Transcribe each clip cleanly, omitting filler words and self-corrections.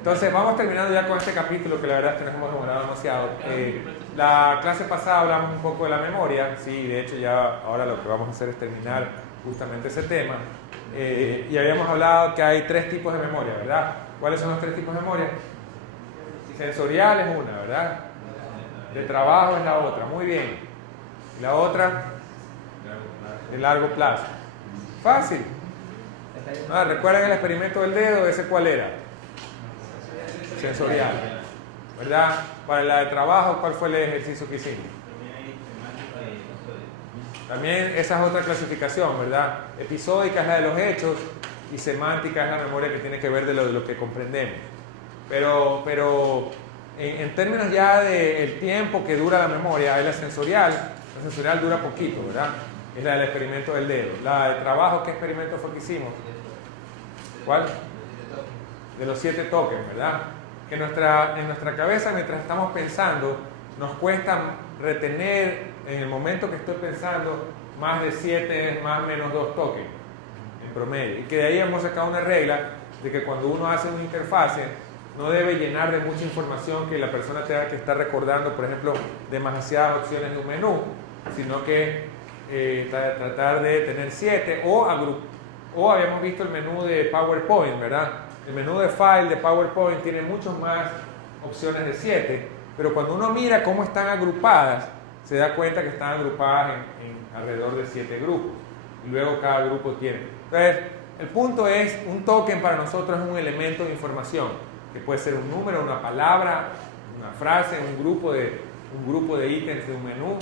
Entonces vamos terminando ya con este capítulo que la verdad es que nos hemos demorado demasiado. La clase pasada hablamos un poco de la memoria, sí, de hecho ya ahora lo que vamos a hacer es terminar justamente ese tema. Y habíamos hablado que hay 3 tipos de memoria, ¿verdad? ¿Cuáles son los 3 tipos de memoria? Sensorial es una, ¿verdad? De trabajo es la otra, muy bien. ¿Y la otra? De largo plazo. Fácil. ¿Recuerdan el experimento del dedo? ¿Ese cuál era? Sensorial, ¿verdad? Para la de trabajo, ¿cuál fue el ejercicio que hicimos? También esa es otra clasificación, ¿verdad? Episódica es la de los hechos y semántica es la memoria que tiene que ver de lo que comprendemos. Pero en términos ya del tiempo que dura la memoria, hay la sensorial dura poquito, ¿verdad? Es la del experimento del dedo. La de trabajo, ¿qué experimento fue que hicimos? ¿Cuál? De los 7 tokens, ¿verdad? Que en nuestra cabeza, mientras estamos pensando, nos cuesta retener en el momento que estoy pensando más de 7 más o menos 2 tokens en promedio. Y que de ahí hemos sacado una regla de que cuando uno hace una interfase no debe llenar de mucha información que la persona tenga que estar recordando, por ejemplo, demasiadas opciones de un menú, sino que tratar de tener 7 o habíamos visto el menú de PowerPoint, ¿verdad? El menú de file de PowerPoint tiene muchas más opciones de 7, pero cuando uno mira cómo están agrupadas, se da cuenta que están agrupadas en alrededor de 7 grupos. Y luego cada grupo tiene. Entonces, el punto es, un token para nosotros es un elemento de información, que puede ser un número, una palabra, una frase, un grupo de ítems de un menú,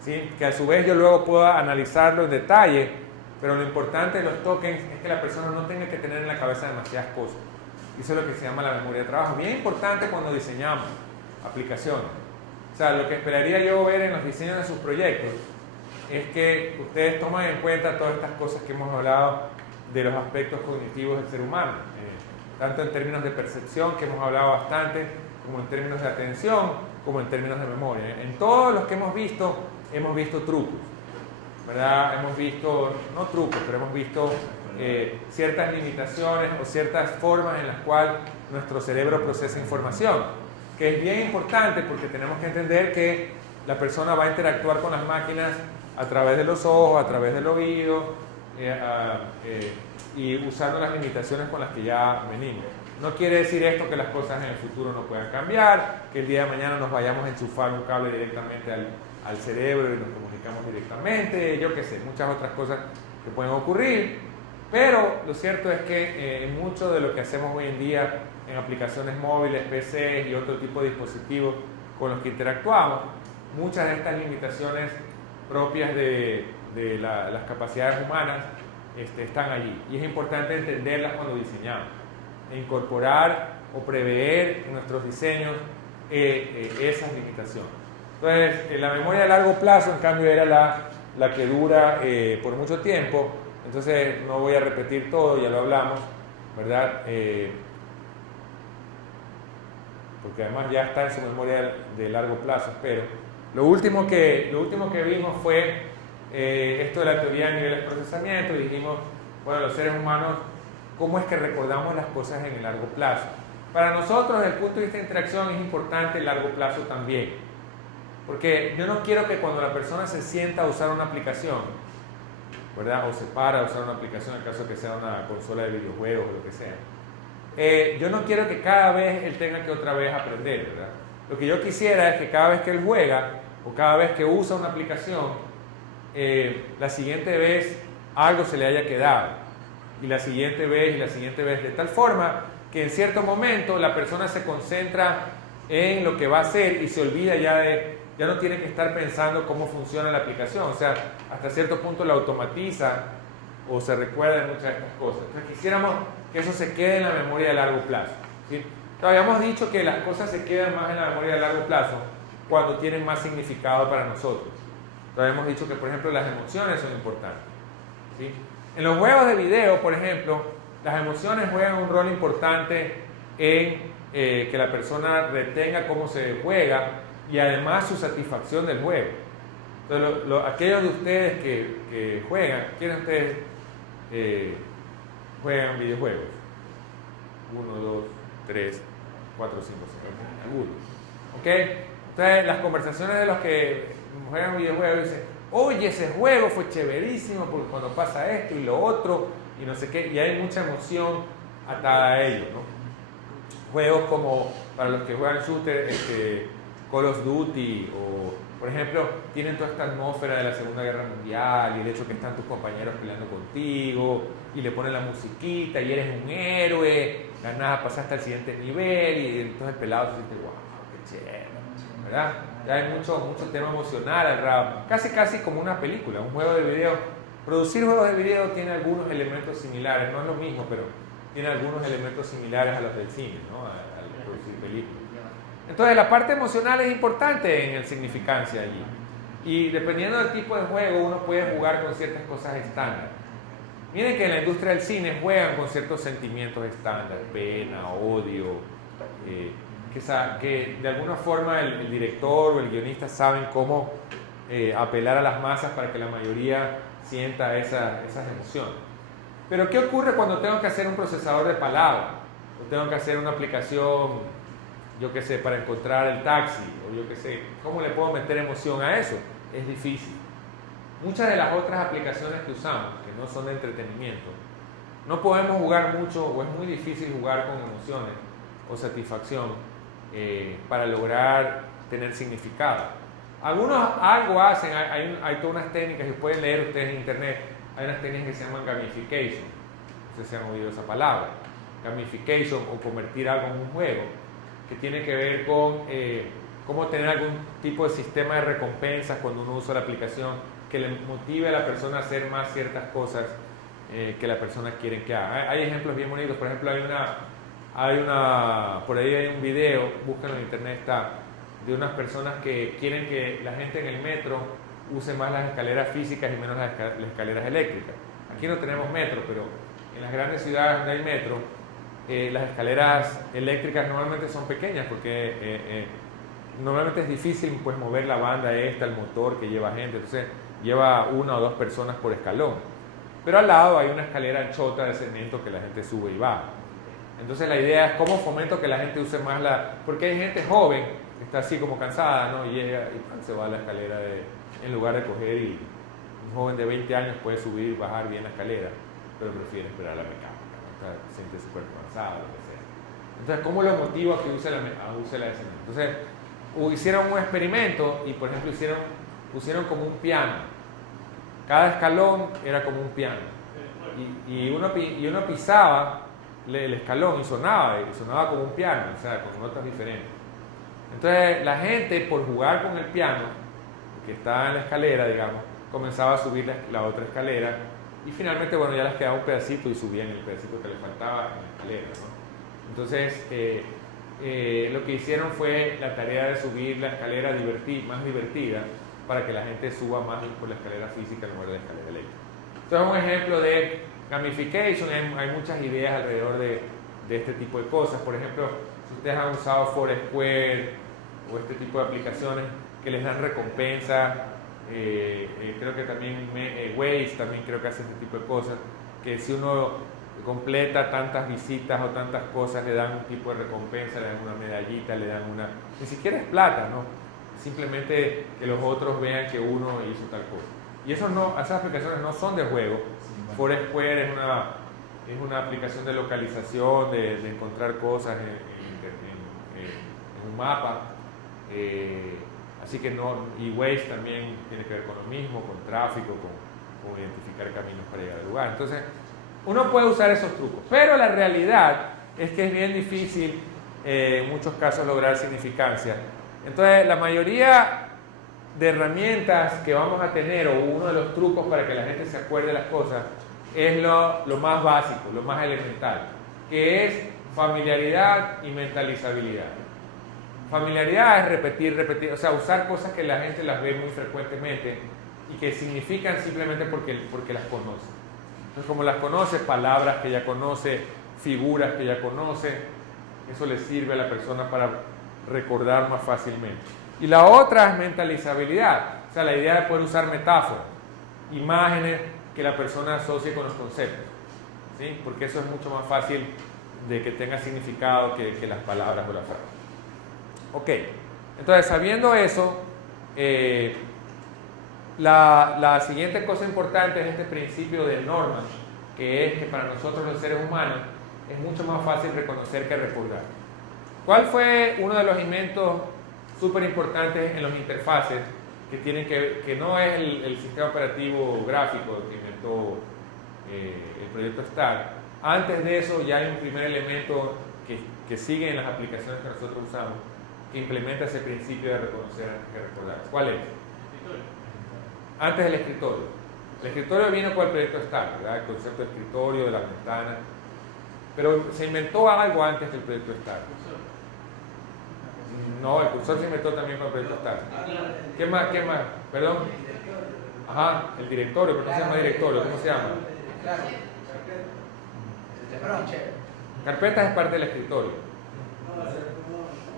¿sí? Que a su vez yo luego pueda analizarlo en detalle. Pero lo importante de los tokens es que la persona no tenga que tener en la cabeza demasiadas cosas. Eso es lo que se llama la memoria de trabajo. Bien importante cuando diseñamos aplicaciones. O sea, lo que esperaría yo ver en los diseños de sus proyectos es que ustedes tomen en cuenta todas estas cosas que hemos hablado de los aspectos cognitivos del ser humano. Tanto en términos de percepción, que hemos hablado bastante, como en términos de atención, como en términos de memoria. En todos los que hemos visto trucos. ¿Verdad? Hemos visto, no trucos, pero hemos visto ciertas limitaciones o ciertas formas en las cuales nuestro cerebro procesa información, que es bien importante porque tenemos que entender que la persona va a interactuar con las máquinas a través de los ojos, a través del oído y usando las limitaciones con las que ya venimos. No quiere decir esto que las cosas en el futuro no puedan cambiar, que el día de mañana nos vayamos a enchufar un cable directamente al cerebro y nos comunicamos directamente, yo qué sé, muchas otras cosas que pueden ocurrir, pero lo cierto es que en mucho de lo que hacemos hoy en día en aplicaciones móviles, PCs y otro tipo de dispositivos con los que interactuamos, muchas de estas limitaciones propias de las capacidades humanas están allí, y es importante entenderlas cuando diseñamos e incorporar o prever en nuestros diseños esas limitaciones. Entonces, la memoria a largo plazo, en cambio, era la que dura por mucho tiempo. Entonces, no voy a repetir todo, ya lo hablamos, ¿verdad? Porque además ya está en su memoria de largo plazo, espero. Lo último que vimos fue esto de la teoría de niveles de procesamiento, y dijimos, bueno, los seres humanos, ¿cómo es que recordamos las cosas en el largo plazo? Para nosotros, desde el punto de vista de interacción, es importante el largo plazo también. Porque yo no quiero que cuando la persona se sienta a usar una aplicación, ¿verdad? O se para a usar una aplicación, en caso de que sea una consola de videojuegos o lo que sea, yo no quiero que cada vez él tenga que otra vez aprender, ¿verdad? Lo que yo quisiera es que cada vez que él juega o cada vez que usa una aplicación, la siguiente vez algo se le haya quedado, y la siguiente vez, de tal forma que en cierto momento la persona se concentra en lo que va a hacer y se olvida ya no tiene que estar pensando cómo funciona la aplicación, o sea, hasta cierto punto la automatiza o se recuerda de muchas de estas cosas. Entonces quisiéramos que eso se quede en la memoria de largo plazo, ¿sí? Entonces, habíamos dicho que las cosas se quedan más en la memoria de largo plazo cuando tienen más significado para nosotros. Entonces, habíamos dicho que, por ejemplo, las emociones son importantes, ¿sí? En los juegos de video, por ejemplo, las emociones juegan un rol importante en que la persona retenga cómo se juega y además su satisfacción del juego. Entonces, aquellos de ustedes que juegan, ¿quiénes de ustedes juegan videojuegos? 1, 2, 3, 4, 5, 6, algunos. ¿Ok? Entonces, las conversaciones de los que juegan videojuegos dicen, oye, ese juego fue chéverísimo porque cuando pasa esto y lo otro, y no sé qué, y hay mucha emoción atada a ello, ¿no? Juegos como, para los que juegan shooter, Call of Duty, o por ejemplo, tienen toda esta atmósfera de la Segunda Guerra Mundial, y el hecho que están tus compañeros peleando contigo, y le ponen la musiquita, y eres un héroe, ganás, pasaste al siguiente nivel, y entonces el pelado se siente, wow, qué chévere, ¿verdad? Ya hay mucho tema emocional alrededor, casi como una película, un juego de video. Producir juegos de video tiene algunos elementos similares, no es lo mismo, pero tiene algunos elementos similares a los del cine, ¿no? Al producir películas. Entonces la parte emocional es importante en el significancia allí. Y dependiendo del tipo de juego, uno puede jugar con ciertas cosas estándar. Miren que en la industria del cine juegan con ciertos sentimientos estándar, pena, odio, que de alguna forma el director o el guionista saben cómo apelar a las masas para que la mayoría sienta esas emociones. Pero ¿qué ocurre cuando tengo que hacer un procesador de palabras? O tengo que hacer una aplicación, yo qué sé, para encontrar el taxi, o yo qué sé, ¿cómo le puedo meter emoción a eso? Es difícil. Muchas de las otras aplicaciones que usamos, que no son de entretenimiento, no podemos jugar mucho, o es muy difícil jugar con emociones o satisfacción para lograr tener significado. Algunos algo hacen, hay todas unas técnicas que pueden leer ustedes en internet, hay unas técnicas que se llaman gamification, no sé si han oído esa palabra, gamification o convertir algo en un juego, que tiene que ver con cómo tener algún tipo de sistema de recompensas cuando uno usa la aplicación que le motive a la persona a hacer más ciertas cosas que la persona quiere que haga. Hay ejemplos bien bonitos, por ejemplo por ahí hay un video, búsquenlo en internet, está, de unas personas que quieren que la gente en el metro use más las escaleras físicas y menos las escaleras eléctricas. Aquí no tenemos metro, pero en las grandes ciudades donde hay metro, las escaleras eléctricas normalmente son pequeñas porque normalmente es difícil pues mover la banda el motor que lleva gente, entonces lleva 1 o 2 personas por escalón. Pero al lado hay una escalera anchota de cemento que la gente sube y baja. Entonces la idea es cómo fomento que la gente use más porque hay gente joven que está así como cansada, ¿no? Y llega y se va a la escalera en lugar de coger, y un joven de 20 años puede subir y bajar bien la escalera, pero prefiere esperar la mecánica, ¿no? Se siente súper cansado, lo que sea. Entonces, ¿cómo lo motivo a que use la de cemento? Entonces, hicieron un experimento y, por ejemplo, pusieron como un piano. Cada escalón era como un piano. Y uno pisaba el escalón y sonaba como un piano, o sea, con notas diferentes. Entonces, la gente, por jugar con el piano, que estaba en la escalera, digamos, comenzaba a subir la otra escalera, y finalmente, bueno, ya les quedaba un pedacito y subían el pedacito que les faltaba en la escalera, ¿no? Entonces, lo que hicieron fue la tarea de subir la escalera más divertida para que la gente suba más por la escalera física en lugar de la escalera eléctrica. Entonces, un ejemplo de gamification, hay muchas ideas alrededor de este tipo de cosas. Por ejemplo, si ustedes han usado Foursquare o este tipo de aplicaciones que les dan recompensa, creo que también Waze también creo que hace este tipo de cosas, que si uno completa tantas visitas o tantas cosas le dan un tipo de recompensa, le dan una medallita, le dan ni siquiera es plata, ¿no? Simplemente que los otros vean que uno hizo tal cosa. Y esas aplicaciones no son de juego. Foursquare es una aplicación de localización, de encontrar cosas en un mapa. Así que y Waze también tiene que ver con lo mismo, con tráfico, con identificar caminos para llegar al lugar. Entonces, uno puede usar esos trucos, pero la realidad es que es bien difícil en muchos casos lograr significancia. Entonces, la mayoría de herramientas que vamos a tener, o uno de los trucos para que la gente se acuerde de las cosas, es lo más básico, lo más elemental, que es familiaridad y mentalizabilidad. Familiaridad es repetir, o sea, usar cosas que la gente las ve muy frecuentemente y que significan simplemente porque las conoce. Entonces, como las conoce, palabras que ya conoce, figuras que ya conoce, eso le sirve a la persona para recordar más fácilmente. Y la otra es mentalizabilidad, o sea, la idea de poder usar metáforas, imágenes que la persona asocie con los conceptos, ¿sí? Porque eso es mucho más fácil de que tenga significado que las palabras o la frase. Ok, entonces sabiendo eso, la siguiente cosa importante es este principio de norma, que es que para nosotros los seres humanos es mucho más fácil reconocer que recordar. ¿Cuál fue uno de los inventos súper importantes en los interfaces que no es el sistema operativo gráfico que inventó el proyecto Star? Antes de eso ya hay un primer elemento que sigue en las aplicaciones que nosotros usamos, que implementa ese principio de reconocer antes que recordar. ¿Cuál es? Antes del escritorio. El escritorio vino con el proyecto Star, ¿verdad? El concepto de escritorio, de la ventana. Pero se inventó algo antes del proyecto Star. No, el cursor se inventó también con el proyecto Star. ¿Qué más? ¿Qué más? ¿Perdón? Ajá, el directorio, pero no se llama directorio, ¿cómo se llama? Carpetas es parte del escritorio.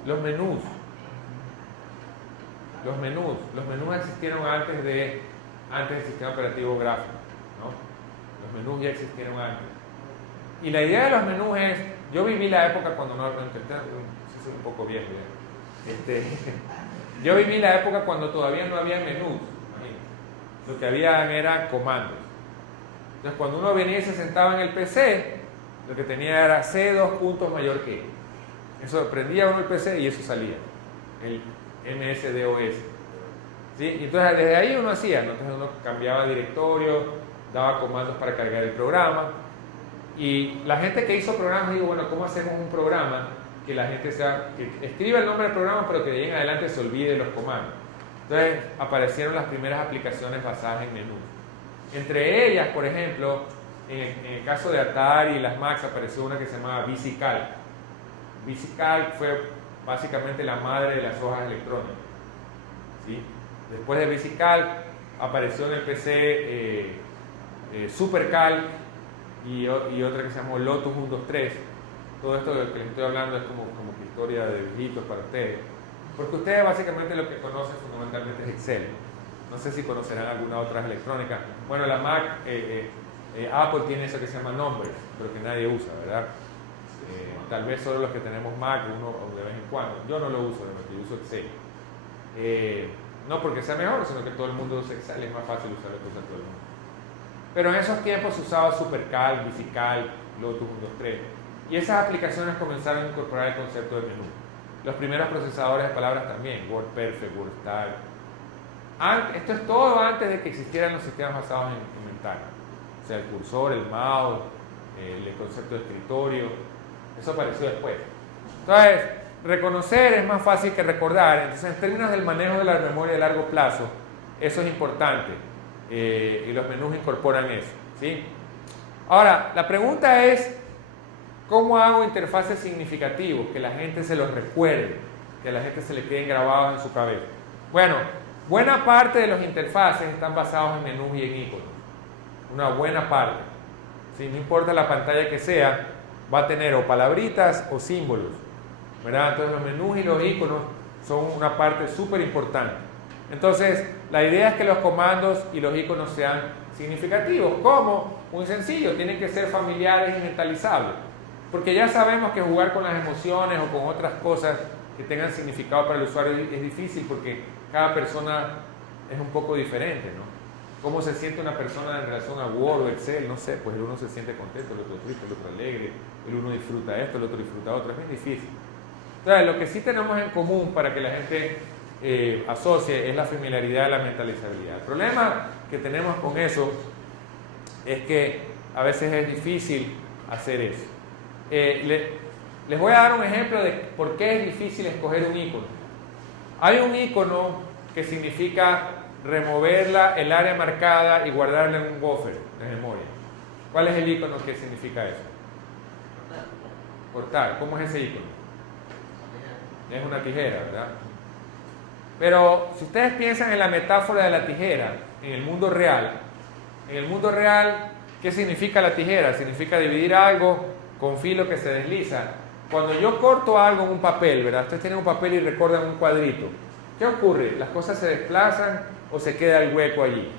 Los menús. Los menús existieron antes del sistema operativo gráfico, ¿no? Los menús ya existieron antes. Y la idea de los menús es, yo viví la época cuando soy un poco viejo ya. Yo viví la época cuando todavía no había menús. Lo que había era comandos. Entonces cuando uno venía y se sentaba en el PC, lo que tenía era C2 puntos mayor que. Eso prendía uno el PC y eso salía. El MSDOS. ¿Sí? Y entonces desde ahí uno hacía, ¿no? Entonces uno cambiaba directorio, daba comandos para cargar el programa. Y la gente que hizo programas dijo, bueno, ¿cómo hacemos un programa que la gente que escriba el nombre del programa, pero que de ahí en adelante se olvide los comandos? Entonces aparecieron las primeras aplicaciones basadas en menús. Entre ellas, por ejemplo, en el caso de Atari y las Macs apareció una que se llamaba VisiCalc. VisiCalc fue básicamente la madre de las hojas electrónicas. ¿Sí? Después de VisiCalc apareció en el PC SuperCalc y otra que se llamó Lotus 123. Todo esto de lo que les estoy hablando es como historia de viejitos para ustedes. Porque ustedes básicamente lo que conocen fundamentalmente es Excel. No sé si conocerán alguna otra electrónica. Bueno, la Mac, Apple tiene eso que se llama Numbers, pero que nadie usa, ¿verdad? Tal vez solo los que tenemos Mac, uno de vez en cuando. Yo no lo uso, yo uso Excel. No porque sea mejor, sino que todo el mundo usa Excel, es más fácil usar lo que usa todo el mundo. Pero en esos tiempos se usaba SuperCalc, VisiCalc, Lotus 123. Y esas aplicaciones comenzaron a incorporar el concepto de menú. Los primeros procesadores de palabras también, WordPerfect, WordStar. Esto es todo antes de que existieran los sistemas basados en ventanas. O sea, el cursor, el mouse, el concepto de escritorio. Eso apareció después. Entonces, reconocer es más fácil que recordar. Entonces, en términos del manejo de la memoria a largo plazo, eso es importante. Y los menús incorporan eso, ¿sí? Ahora, la pregunta es, ¿cómo hago interfaces significativos? Que la gente se los recuerde, que a la gente se le queden grabados en su cabeza. Bueno, buena parte de los interfaces están basados en menús y en iconos. Una buena parte. ¿Sí? No importa la pantalla que sea, va a tener o palabritas o símbolos, ¿verdad? Entonces los menús y los iconos son una parte súper importante. Entonces, la idea es que los comandos y los iconos sean significativos. ¿Cómo? Muy sencillo, tienen que ser familiares y mentalizables. Porque ya sabemos que jugar con las emociones o con otras cosas que tengan significado para el usuario es difícil porque cada persona es un poco diferente, ¿no? ¿Cómo se siente una persona en relación a Word o Excel? No sé, pues el uno se siente contento, el otro triste, el otro alegre, el uno disfruta esto, el otro disfruta otro, es bien difícil. Entonces, lo que sí tenemos en común para que la gente asocie es la familiaridad y la mentalizabilidad. El problema que tenemos con eso es que a veces es difícil hacer eso. Les voy a dar un ejemplo de por qué es difícil escoger un icono. Hay un icono que significa remover el área marcada y guardarla en un buffer de memoria. ¿Cuál es el icono que significa eso? Cortar. ¿Cómo es ese icono? Es una tijera, ¿verdad? Pero si ustedes piensan en la metáfora de la tijera en el mundo real, ¿qué significa la tijera? Significa dividir algo con filo que se desliza. Cuando yo corto algo en un papel, ¿verdad? Ustedes tienen un papel y recortan un cuadrito. ¿Qué ocurre? ¿Las cosas se desplazan o se queda el hueco allí?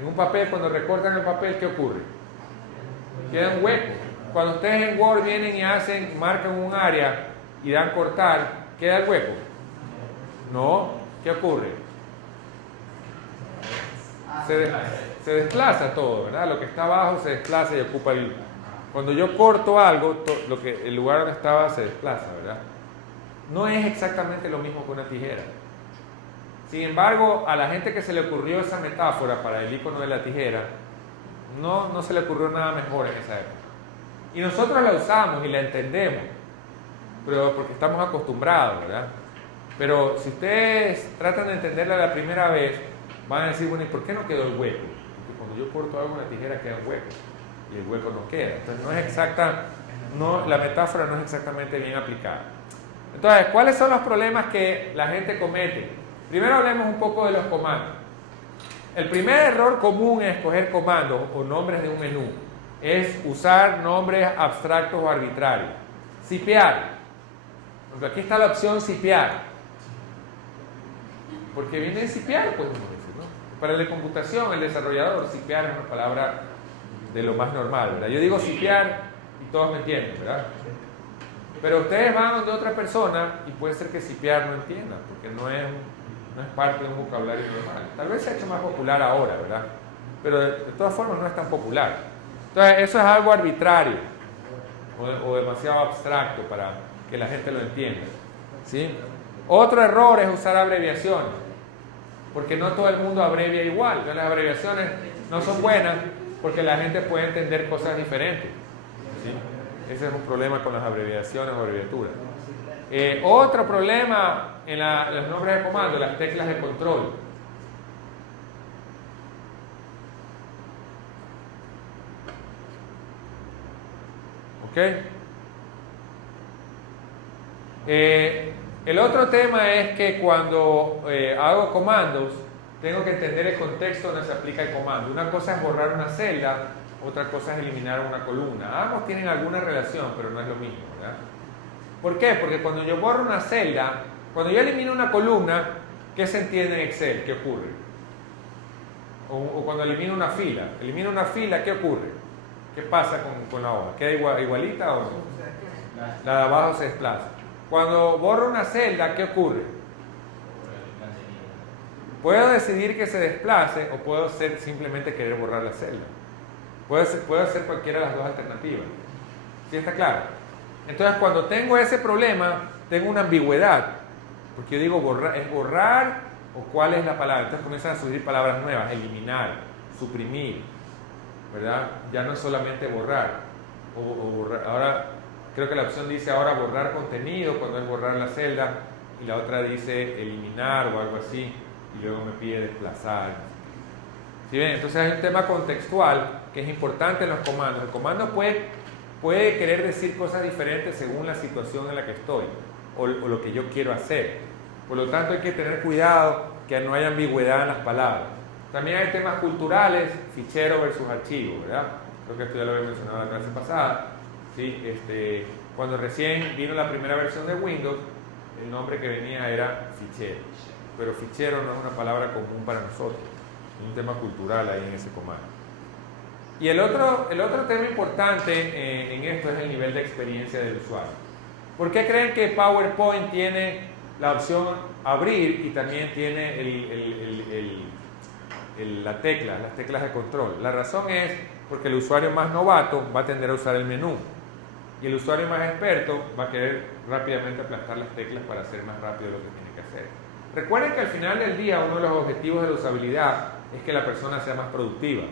En un papel, cuando recortan el papel, ¿qué ocurre? Quedan huecos. Cuando ustedes en Word vienen y marcan un área y dan cortar, ¿queda el hueco? No. ¿Qué ocurre? Se desplaza todo, ¿verdad? Lo que está abajo se desplaza y ocupa el... Cuando yo corto algo, el lugar donde estaba se desplaza, ¿verdad? No es exactamente lo mismo que una tijera. Sin embargo, a la gente que se le ocurrió esa metáfora para el icono de la tijera, no se le ocurrió nada mejor en esa época. Y nosotros la usamos y la entendemos, pero porque estamos acostumbrados, ¿verdad? Pero si ustedes tratan de entenderla la primera vez, van a decir, bueno, ¿y por qué no quedó el hueco? Porque cuando yo corto algo con la tijera queda un hueco, y el hueco no queda. Entonces no es exacta, la metáfora no es exactamente bien aplicada. Entonces, ¿cuáles son los problemas que la gente comete? Primero hablemos un poco de los comandos. El primer error común en escoger comandos o nombres de un menú es usar nombres abstractos o arbitrarios. Cipear. Porque aquí está la opción cipear. Porque viene de cipear, podemos decir, ¿no? Para el de computación, el desarrollador, cipear es una palabra de lo más normal, ¿verdad? Yo digo cipear y todos me entienden, ¿verdad? Pero ustedes van donde otra persona y puede ser que cipear no entienda, porque no es parte de un vocabulario normal. Tal vez se ha hecho más popular ahora, ¿verdad? Pero de todas formas no es tan popular. Entonces eso es algo arbitrario o demasiado abstracto para que la gente lo entienda, ¿sí? Otro error es usar abreviaciones, porque no todo el mundo abrevia igual. Las abreviaciones no son buenas porque la gente puede entender cosas diferentes, ¿sí? Ese es un problema con las abreviaciones o abreviaturas. Otro problema en los nombres de comando, las teclas de control. ¿Ok? El otro tema es que cuando hago comandos, tengo que entender el contexto donde se aplica el comando. Una cosa es borrar una celda, otra cosa es eliminar una columna. Ambos tienen alguna relación, pero no es lo mismo, ¿verdad? ¿Por qué? Porque cuando yo borro una celda, cuando yo elimino una columna, ¿qué se entiende en Excel? ¿Qué ocurre? O cuando elimino una fila. Elimino una fila, ¿qué ocurre? ¿Qué pasa con la hoja? ¿Queda igualita o no? La de abajo se desplaza. Cuando borro una celda, ¿qué ocurre? Puedo decidir que se desplace o puedo simplemente querer borrar la celda. Puedo hacer cualquiera de las dos alternativas. ¿Sí está claro? Entonces, cuando tengo ese problema, tengo una ambigüedad. Porque yo digo, ¿es borrar o cuál es la palabra? Entonces comienzan a surgir palabras nuevas: eliminar, suprimir, ¿verdad? Ya no es solamente borrar. O borrar. Ahora, creo que la opción dice ahora borrar contenido cuando es borrar la celda, y la otra dice eliminar o algo así, y luego me pide desplazar. ¿Sí ven? Entonces hay un tema contextual que es importante en los comandos. El comando puede querer decir cosas diferentes según la situación en la que estoy o lo que yo quiero hacer. Por lo tanto hay que tener cuidado que no haya ambigüedad en las palabras. También hay temas culturales, fichero versus archivo, ¿verdad? Creo que esto ya lo había mencionado en la clase pasada. ¿Sí? Cuando recién vino la primera versión de Windows, el nombre que venía era fichero, pero fichero no es una palabra común para nosotros. Hay un tema cultural ahí en ese comando. Y el otro tema importante en esto es el nivel de experiencia del usuario. ¿Por qué creen que PowerPoint tiene la opción abrir y también tiene las teclas de control? La razón es porque el usuario más novato va a tender a usar el menú y el usuario más experto va a querer rápidamente aplastar las teclas para hacer más rápido lo que tiene que hacer. Recuerden que al final del día uno de los objetivos de la usabilidad es que la persona sea más productiva.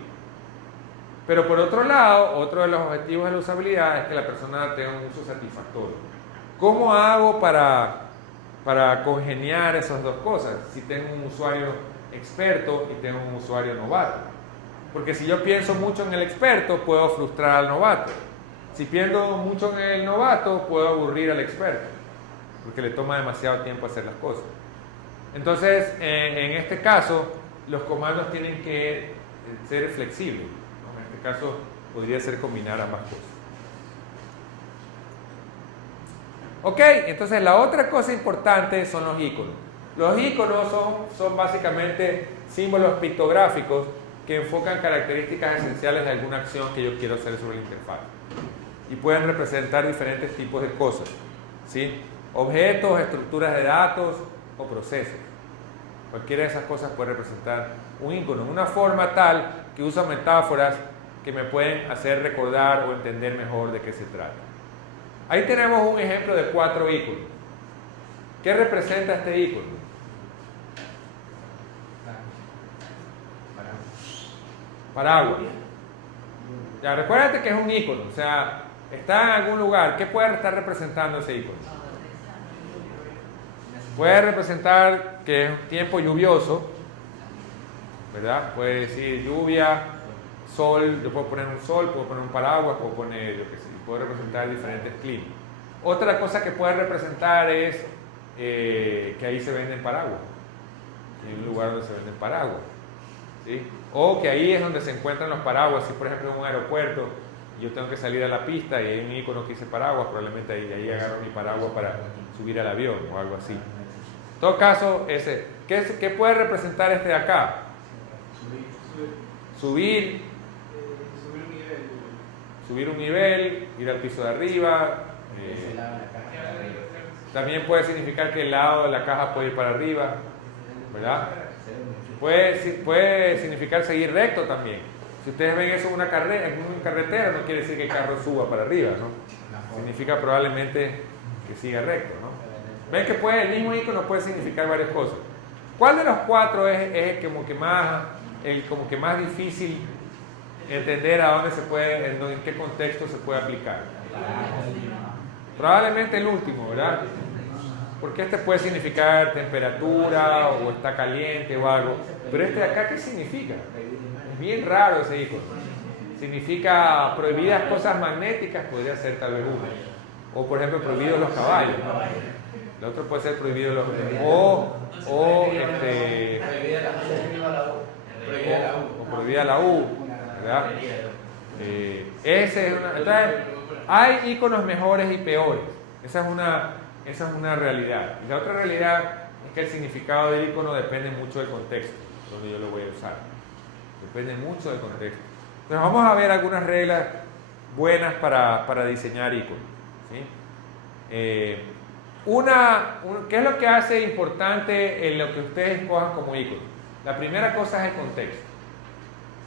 Pero por otro lado, otro de los objetivos de la usabilidad es que la persona tenga un uso satisfactorio. ¿Cómo hago para congeniar esas dos cosas? Si tengo un usuario experto y tengo un usuario novato. Porque si yo pienso mucho en el experto, puedo frustrar al novato. Si pienso mucho en el novato, puedo aburrir al experto, porque le toma demasiado tiempo hacer las cosas. Entonces, en este caso, los comandos tienen que ser flexibles. En este caso, podría ser combinar ambas cosas. Ok, entonces la otra cosa importante son los iconos. Los iconos son básicamente símbolos pictográficos que enfocan características esenciales de alguna acción que yo quiero hacer sobre la interfaz. Y pueden representar diferentes tipos de cosas, ¿sí? Objetos, estructuras de datos o procesos. Cualquiera de esas cosas puede representar un icono, una forma tal que usa metáforas que me pueden hacer recordar o entender mejor de qué se trata. Ahí tenemos un ejemplo de 4 iconos. ¿Qué representa este icono? Paraguas. Ya, recuérdate que es un icono, o sea, está en algún lugar. ¿Qué puede estar representando ese icono? Puede representar que es un tiempo lluvioso, ¿verdad? Puede decir lluvia, sol, yo puedo poner un sol, puedo poner un paraguas, puedo poner, yo qué sé, puedo representar diferentes climas. Otra cosa que puede representar es que ahí se venden paraguas, en un lugar donde se venden paraguas, ¿sí? O que ahí es donde se encuentran los paraguas. Si por ejemplo en un aeropuerto yo tengo que salir a la pista y hay un icono que dice paraguas, probablemente ahí agarro mi paraguas para subir al avión o algo así. En todo caso, ¿qué puede representar este de acá? Subir un nivel, ir al piso de arriba. También puede significar que el lado de la caja puede ir para arriba, ¿verdad? Puede significar seguir recto también. Si ustedes ven eso en una carretera, no quiere decir que el carro suba para arriba, ¿no? Significa probablemente que siga recto, ¿no? Ven que el mismo icono puede significar varias cosas. ¿Cuál de los 4 es el como que más difícil entender a dónde se puede, en qué contexto se puede aplicar? Probablemente el último, ¿verdad? Porque este puede significar temperatura o está caliente o algo. Pero este de acá, ¿qué significa? Es bien raro ese icono. Significa prohibidas cosas magnéticas, podría ser tal vez uno. O por ejemplo, prohibidos los caballos. El otro puede ser prohibido los... prohibida la U, ¿verdad? Entonces, hay iconos mejores y peores. Esa es una realidad. Y la otra realidad es que el significado del icono depende mucho del contexto donde yo lo voy a usar. Depende mucho del contexto. Entonces vamos a ver algunas reglas buenas para diseñar iconos, ¿sí? ¿Qué es lo que hace importante en lo que ustedes escojan como icono? La primera cosa es el contexto.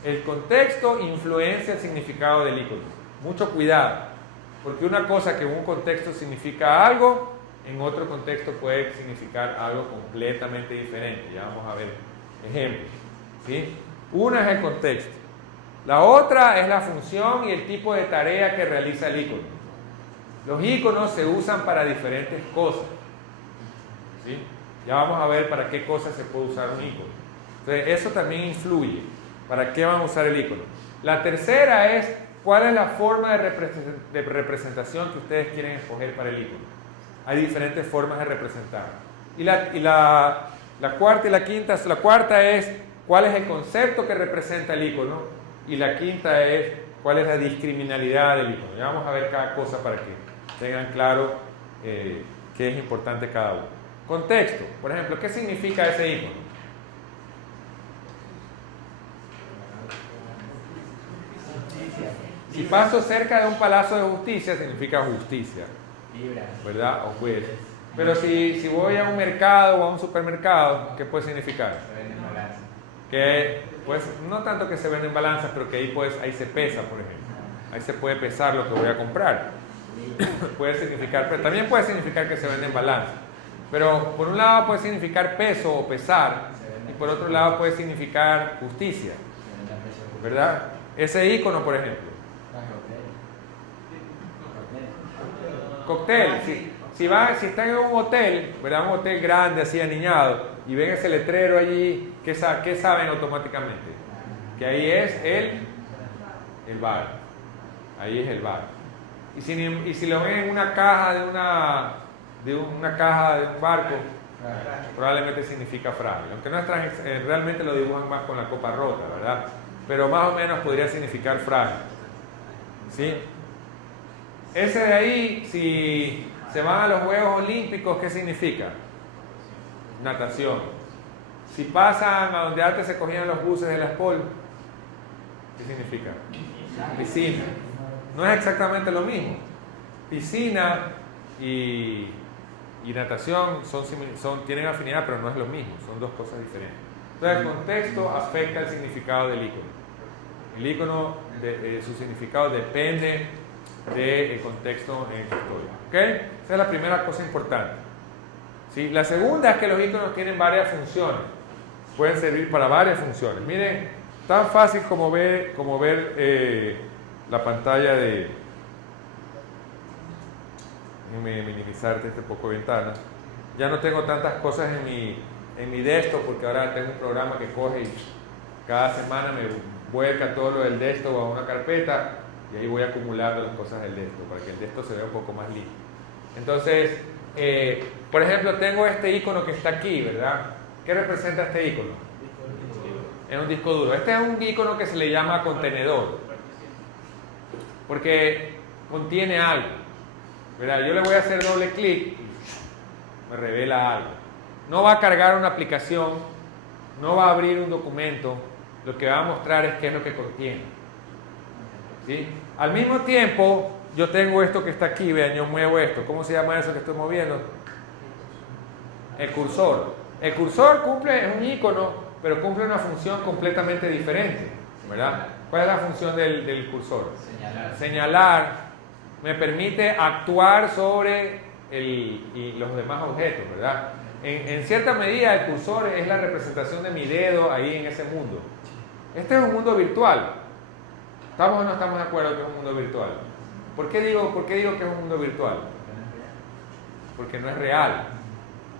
El contexto influencia el significado del icono. Mucho cuidado, porque una cosa que en un contexto significa algo, en otro contexto puede significar algo completamente diferente. Ya vamos a ver ejemplos, ¿sí? Una es el contexto. La otra es la función y el tipo de tarea que realiza el icono. Los iconos se usan para diferentes cosas, ¿sí? Ya vamos a ver para qué cosas se puede usar un icono. Entonces, eso también influye. ¿Para qué van a usar el icono? La tercera es cuál es la forma de representación que ustedes quieren escoger para el icono. Hay diferentes formas de representar. Y la cuarta y la quinta, la cuarta es cuál es el concepto que representa el icono. Y la quinta es cuál es la discriminalidad del icono. Ya vamos a ver cada cosa para que tengan claro qué es importante cada uno. Contexto, por ejemplo, ¿qué significa ese icono? Si paso cerca de un palacio de justicia, significa justicia, ¿verdad? O juez. Pero si voy a un mercado o a un supermercado, ¿qué puede significar? Que pues no tanto que se venden balanzas, pero que ahí se pesa, por ejemplo. Ahí se puede pesar lo que voy a comprar. Puede significar, pero también puede significar que se venden balanzas. Pero por un lado puede significar peso o pesar, y por otro lado puede significar justicia, ¿verdad? Ese icono, por ejemplo. Cóctel. Si están en un hotel, ¿verdad? Un hotel grande, así aniñado, y ven ese letrero allí, ¿qué saben automáticamente? Que ahí es el bar. Ahí es el bar. Y si lo ven en una caja de un barco, probablemente significa frágil. Aunque realmente lo dibujan más con la copa rota, ¿verdad? Pero más o menos podría significar frágil, ¿sí? Ese de ahí, si se van a los Juegos Olímpicos, ¿qué significa? Natación. Si pasan a donde antes se cogían los buses de la SPOL, ¿Qué significa? Piscina. No es exactamente lo mismo. Piscina y natación tienen afinidad, pero no es lo mismo. Son dos cosas diferentes. Entonces, el contexto afecta el significado del icono. El icono, su significado depende del contexto en el que estoy. ¿Ok? Esa es la primera cosa importante. ¿Sí? La segunda es que los iconos tienen varias funciones. Pueden servir para varias funciones. Miren, tan fácil como ver la pantalla de... Déjenme minimizar este poco de ventana. Ya no tengo tantas cosas en mi desktop porque ahora tengo un programa que coge y cada semana me vuelca todo lo del desktop a una carpeta y ahí voy acumulando las cosas del desktop para que el desktop se vea un poco más limpio. Entonces, por ejemplo, tengo este icono que está aquí, ¿verdad? ¿Qué representa este icono? Es un disco duro. Este es un icono que se le llama contenedor porque contiene algo, ¿verdad? Yo le voy a hacer doble clic y me revela algo. No va a cargar una aplicación, no va a abrir un documento, lo que va a mostrar es qué es lo que contiene. ¿Sí? Al mismo tiempo, yo tengo esto que está aquí, vean, yo muevo esto. ¿Cómo se llama eso que estoy moviendo? El cursor. El cursor es un icono, pero cumple una función completamente diferente, ¿verdad? ¿Cuál es la función del cursor? Señalar. Me permite actuar sobre los demás objetos, ¿verdad? En cierta medida el cursor es la representación de mi dedo ahí en ese mundo. Este es un mundo virtual. ¿Estamos o no estamos de acuerdo que es un mundo virtual? ¿Por qué digo que es un mundo virtual? Porque no es real,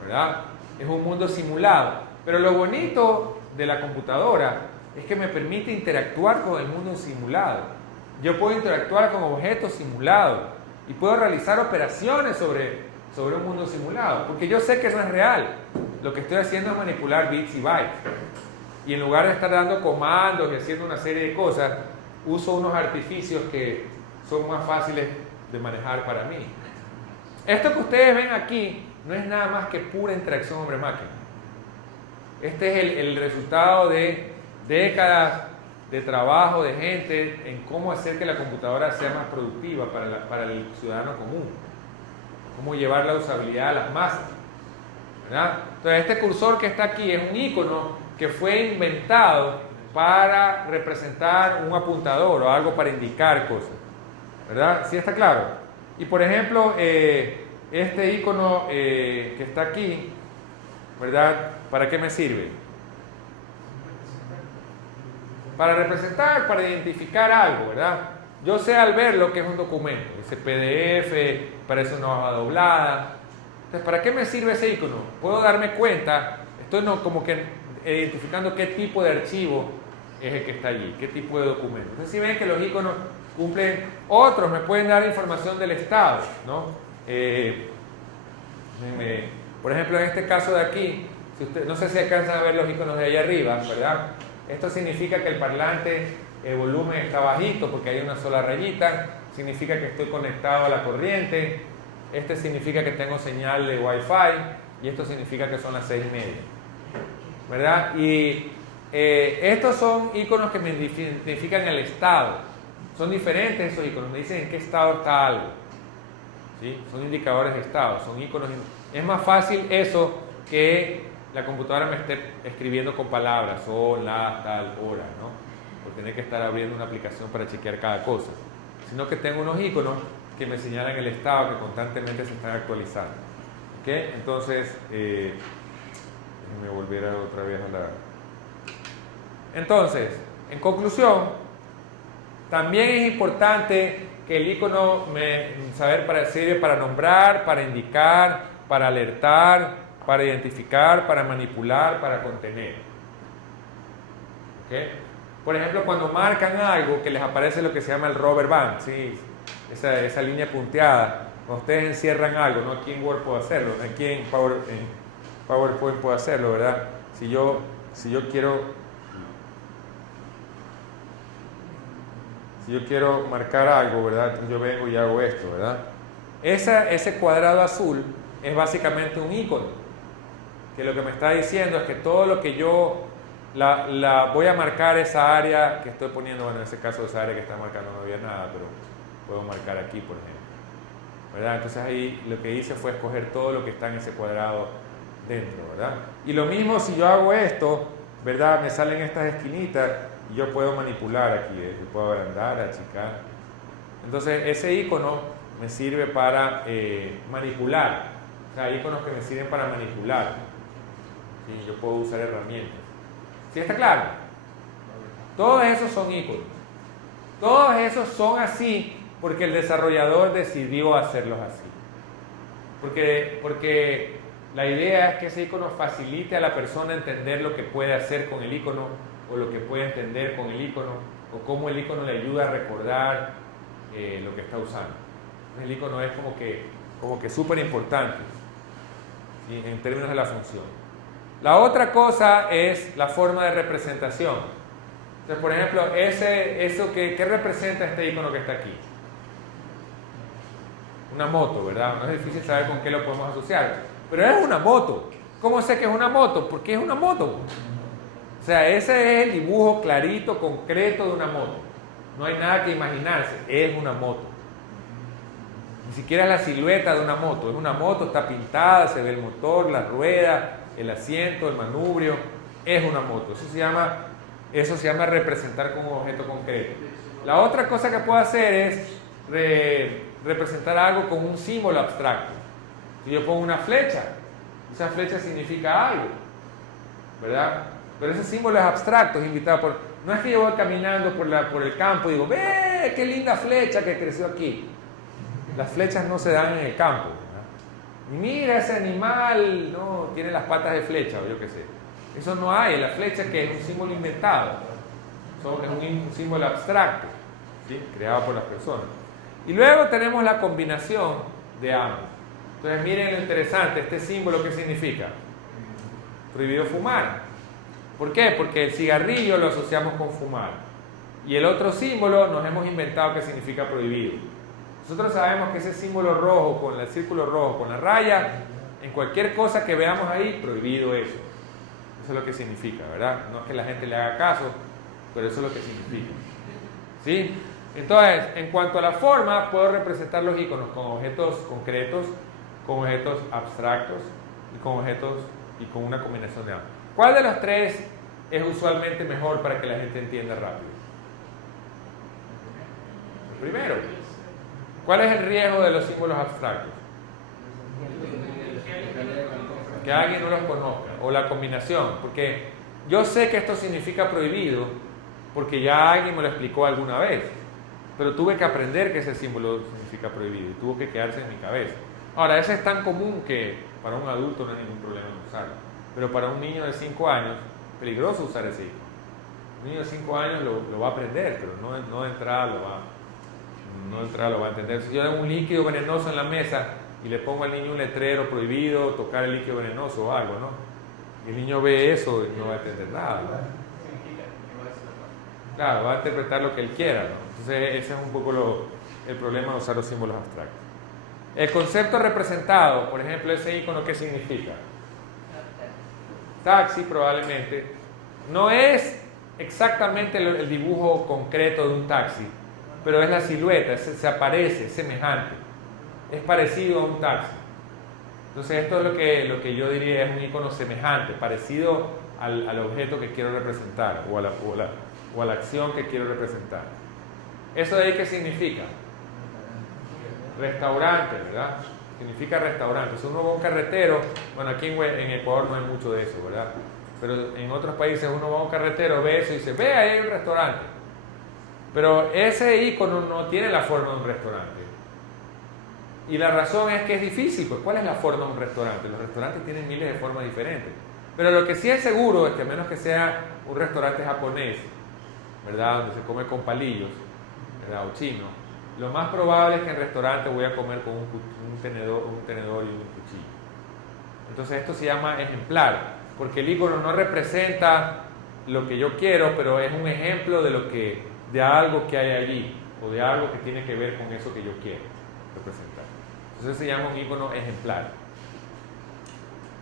¿verdad? Es un mundo simulado. Pero lo bonito de la computadora es que me permite interactuar con el mundo simulado. Yo puedo interactuar con objetos simulados y puedo realizar operaciones sobre un mundo simulado, porque yo sé que no es real. Lo que estoy haciendo es manipular bits y bytes. Y en lugar de estar dando comandos y haciendo una serie de cosas, uso unos artificios que son más fáciles de manejar para mí. Esto que ustedes ven aquí no es nada más que pura interacción hombre-máquina. Este es el resultado de décadas de trabajo de gente en cómo hacer que la computadora sea más productiva para el ciudadano común, cómo llevar la usabilidad a las masas, ¿verdad? Entonces este cursor que está aquí es un icono que fue inventado para representar un apuntador o algo para indicar cosas, ¿verdad? ¿Sí está claro? Y por ejemplo, este icono que está aquí, ¿verdad? ¿Para qué me sirve? Para representar, para identificar algo, ¿verdad? Yo sé al ver lo que es un documento, ese PDF, parece una hoja doblada. Entonces, ¿para qué me sirve ese icono? Puedo darme cuenta, estoy como que identificando qué tipo de archivo es el que está allí, qué tipo de documento. Entonces, si ven que los iconos cumplen, otros me pueden dar información del estado, ¿no? Por ejemplo, en este caso de aquí, no sé si alcanzan a ver los iconos de allá arriba, ¿verdad? Esto significa que el parlante, el volumen está bajito porque hay una sola rayita, significa que estoy conectado a la corriente, este significa que tengo señal de Wi-Fi y esto significa que son las 6:30, ¿verdad? Y estos son iconos que me identifican el estado, son diferentes esos iconos, me dicen en qué estado está algo, ¿sí? Son indicadores de estado, son iconos. Es más fácil eso que la computadora me esté escribiendo con palabras, son, las, tal, hora, ¿no? Por tener que estar abriendo una aplicación para chequear cada cosa. Sino que tengo unos iconos que me señalan el estado que constantemente se están actualizando. ¿Ok? Entonces, déjenme volver otra vez a la... Entonces, en conclusión, también es importante que el icono sirve para nombrar, para indicar, para alertar, para identificar, para manipular, para contener. ¿Okay? Por ejemplo, cuando marcan algo que les aparece lo que se llama el rubber band, ¿sí? esa línea punteada, cuando ustedes encierran algo, ¿no? Aquí en Word puedo hacerlo, aquí en PowerPoint puedo hacerlo, ¿verdad? Si yo quiero marcar algo, ¿verdad? Entonces yo vengo y hago esto, ¿verdad? Ese cuadrado azul es básicamente un icono, que lo que me está diciendo es que todo lo que yo voy a marcar esa área que estoy poniendo, bueno, en ese caso esa área que está marcando no había nada, pero puedo marcar aquí, por ejemplo, ¿verdad? Entonces ahí lo que hice fue escoger todo lo que está en ese cuadrado dentro, ¿verdad? Y lo mismo si yo hago esto, ¿verdad? Me salen estas esquinitas y yo puedo manipular aquí, yo puedo agrandar, achicar. Entonces ese icono me sirve para manipular, o sea, hay iconos que me sirven para manipular. ¿Sí? Yo puedo usar herramientas. ¿Sí está claro? Todos esos son iconos. Todos esos son así porque el desarrollador decidió hacerlos así. Porque la idea es que ese icono facilite a la persona entender lo que puede hacer con el icono, o lo que puede entender con el icono, o cómo el icono le ayuda a recordar lo que está usando. El icono es como que súper importante, ¿sí? En términos de la función. La otra cosa es la forma de representación. Entonces, por ejemplo, ¿qué representa este icono que está aquí? Una moto, ¿verdad? No es difícil saber con qué lo podemos asociar, pero es una moto. ¿Cómo sé que es una moto? Porque es una moto. O sea, ese es el dibujo clarito, concreto de una moto. No hay nada que imaginarse, es una moto. Ni siquiera es la silueta de una moto, es una moto, está pintada, se ve el motor, la rueda, el asiento, el manubrio, es una moto. Eso se llama representar con un objeto concreto. La otra cosa que puedo hacer es representar algo con un símbolo abstracto. Si yo pongo una flecha, esa flecha significa algo, ¿verdad? Pero ese símbolo es abstracto, es invitado por... No es que yo voy caminando por el campo y digo, ¡ve qué linda flecha que creció aquí! Las flechas no se dan en el campo, ¿verdad? Y mira ese animal, no, tiene las patas de flecha, o yo qué sé. Eso no hay, la flecha que es un símbolo inventado, es un símbolo abstracto, ¿sí? Creado por las personas. Y luego tenemos la combinación de ambos. Entonces miren lo interesante, este símbolo, ¿qué significa? Prohibido fumar. ¿Por qué? Porque el cigarrillo lo asociamos con fumar. Y el otro símbolo nos hemos inventado que significa prohibido. Nosotros sabemos que ese símbolo rojo, con el círculo rojo, con la raya, en cualquier cosa que veamos ahí, prohibido eso. Eso es lo que significa, ¿verdad? No es que la gente le haga caso, pero eso es lo que significa. ¿Sí? Entonces, en cuanto a la forma, puedo representar los iconos con objetos concretos, con objetos abstractos y con una combinación de ambos. ¿Cuál de los tres es usualmente mejor para que la gente entienda rápido? El primero. ¿Cuál es el riesgo de los símbolos abstractos? Que alguien no los conozca, o la combinación, porque yo sé que esto significa prohibido porque ya alguien me lo explicó alguna vez, pero tuve que aprender que ese símbolo significa prohibido y tuvo que quedarse en mi cabeza. Ahora, ese es tan común que para un adulto no hay ningún problema en usarlo, pero para un niño de 5 años, peligroso usar ese icono. Un niño de 5 años lo va a aprender, pero no de entrada lo va a entender. Si yo tengo un líquido venenoso en la mesa y le pongo al niño un letrero prohibido tocar el líquido venenoso o algo, ¿no? Y el niño ve eso y no va a entender nada, ¿no? Claro, va a interpretar lo que él quiera, ¿no? Entonces ese es un poco el problema de usar los símbolos abstractos. El concepto representado, por ejemplo, ese icono, ¿qué significa? Taxi, probablemente. No es exactamente el dibujo concreto de un taxi, pero es la silueta, se aparece, es semejante, es parecido a un taxi. Entonces esto es lo que yo diría es un icono semejante, parecido al objeto que quiero representar o a la acción que quiero representar. ¿Eso de ahí qué significa? Restaurante, ¿verdad? Significa restaurante. Si uno va a un carretero, bueno, aquí en Ecuador no hay mucho de eso, ¿verdad? Pero en otros países uno va a un carretero, ve eso y dice, ve, ahí hay un restaurante. Pero ese icono no tiene la forma de un restaurante. Y la razón es que es difícil, pues ¿cuál es la forma de un restaurante? Los restaurantes tienen miles de formas diferentes. Pero lo que sí es seguro es que a menos que sea un restaurante japonés, ¿verdad? Donde se come con palillos, ¿verdad? O chino, lo más probable es que en el restaurante voy a comer con un tenedor y un cuchillo. Entonces esto se llama ejemplar, porque el icono no representa lo que yo quiero, pero es un ejemplo de algo que hay allí, o de algo que tiene que ver con eso que yo quiero representar. Entonces se llama un icono ejemplar.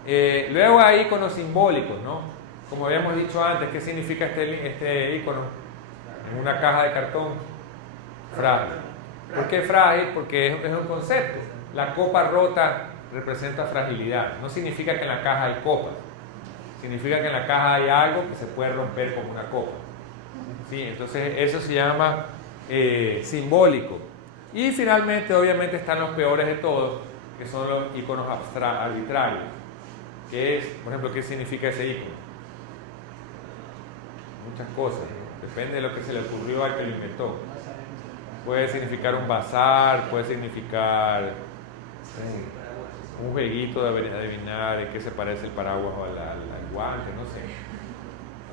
Luego hay iconos simbólicos, ¿no? Como habíamos dicho antes, ¿qué significa este icono? En una caja de cartón, frágil. ¿Por qué frágil? Porque es un concepto. La copa rota representa fragilidad. No significa que en la caja hay copas. Significa que en la caja hay algo que se puede romper como una copa. ¿Sí? Entonces eso se llama simbólico. Y finalmente, obviamente, están los peores de todos, que son los iconos arbitrarios. ¿Qué es? Por ejemplo, ¿qué significa ese icono? Muchas cosas. Depende de lo que se le ocurrió al que lo inventó. Puede significar un bazar, puede significar un jueguito de adivinar en qué se parece el paraguas o al guante, no sé.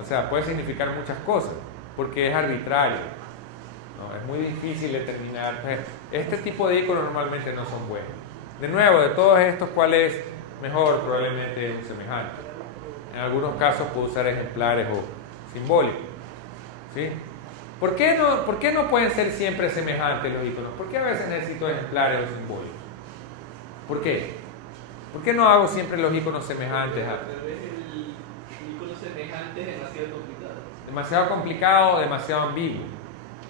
O sea, puede significar muchas cosas, porque es arbitrario, ¿no? Es muy difícil determinar. Este tipo de iconos normalmente no son buenos. De nuevo, de todos estos, ¿cuál es mejor? Probablemente un semejante. En algunos casos puedo usar ejemplares o simbólicos. ¿Sí? ¿Por qué no pueden ser siempre semejantes los iconos? ¿Por qué a veces necesito ejemplares o simbólicos? ¿Por qué? ¿Por qué no hago siempre los iconos semejantes? El icono semejante es demasiado complicado. Demasiado complicado o demasiado ambiguo,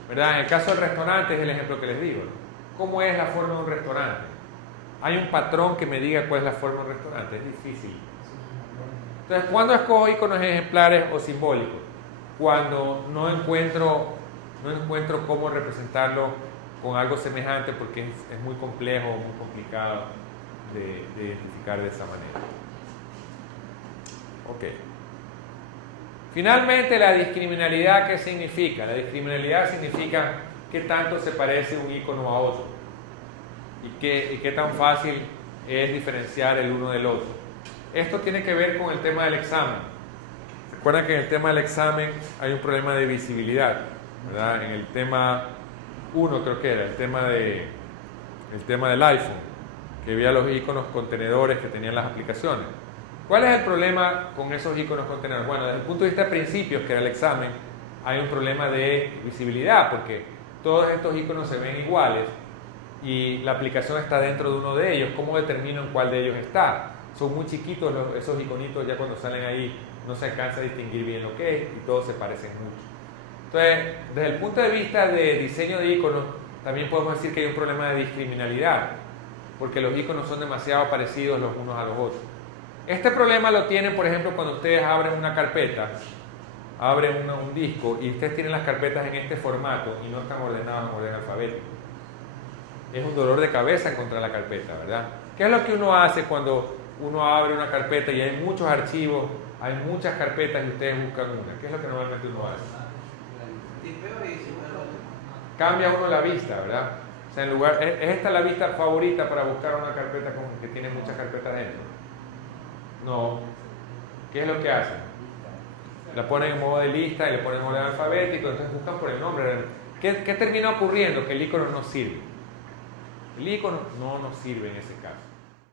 ¿verdad? En el caso del restaurante es el ejemplo que les digo, ¿no? ¿Cómo es la forma de un restaurante? ¿Hay un patrón que me diga cuál es la forma de un restaurante? Es difícil. Entonces, ¿cuándo escojo iconos ejemplares o simbólicos? Cuando no encuentro cómo representarlo con algo semejante porque es muy complejo, muy complicado de identificar de esa manera. Ok. Finalmente, la discriminalidad, ¿qué significa? La discriminalidad significa qué tanto se parece un icono a otro y qué tan fácil es diferenciar el uno del otro. Esto tiene que ver con el tema del examen. Recuerden que en el tema del examen hay un problema de visibilidad, ¿verdad? En el tema 1 creo que era, el tema del iPhone, que veía los iconos contenedores que tenían las aplicaciones. ¿Cuál es el problema con esos iconos contenedores? Bueno, desde el punto de vista de principios, que era el examen, hay un problema de visibilidad, porque todos estos iconos se ven iguales y la aplicación está dentro de uno de ellos. ¿Cómo determino en cuál de ellos está? Son muy chiquitos esos iconitos, ya cuando salen ahí no se alcanza a distinguir bien lo que es y todos se parecen mucho. Entonces, desde el punto de vista de diseño de iconos, también podemos decir que hay un problema de discriminalidad, porque los iconos son demasiado parecidos los unos a los otros. Este problema lo tienen, por ejemplo, cuando ustedes abren una carpeta, abren un disco y ustedes tienen las carpetas en este formato y no están ordenadas en orden alfabético. Es un dolor de cabeza encontrar la carpeta, ¿verdad? ¿Qué es lo que uno hace cuando uno abre una carpeta y hay muchos archivos, hay muchas carpetas y ustedes buscan una? ¿Qué es lo que normalmente uno hace? Cambia uno la vista, ¿verdad? O sea, en lugar, ¿es esta la vista favorita para buscar una carpeta que tiene muchas carpetas dentro? No. ¿Qué es lo que hacen? La ponen en modo de lista y le ponen en orden alfabético, entonces buscan por el nombre. ¿Qué termina ocurriendo? Que el icono no sirve. El icono no nos sirve en ese caso.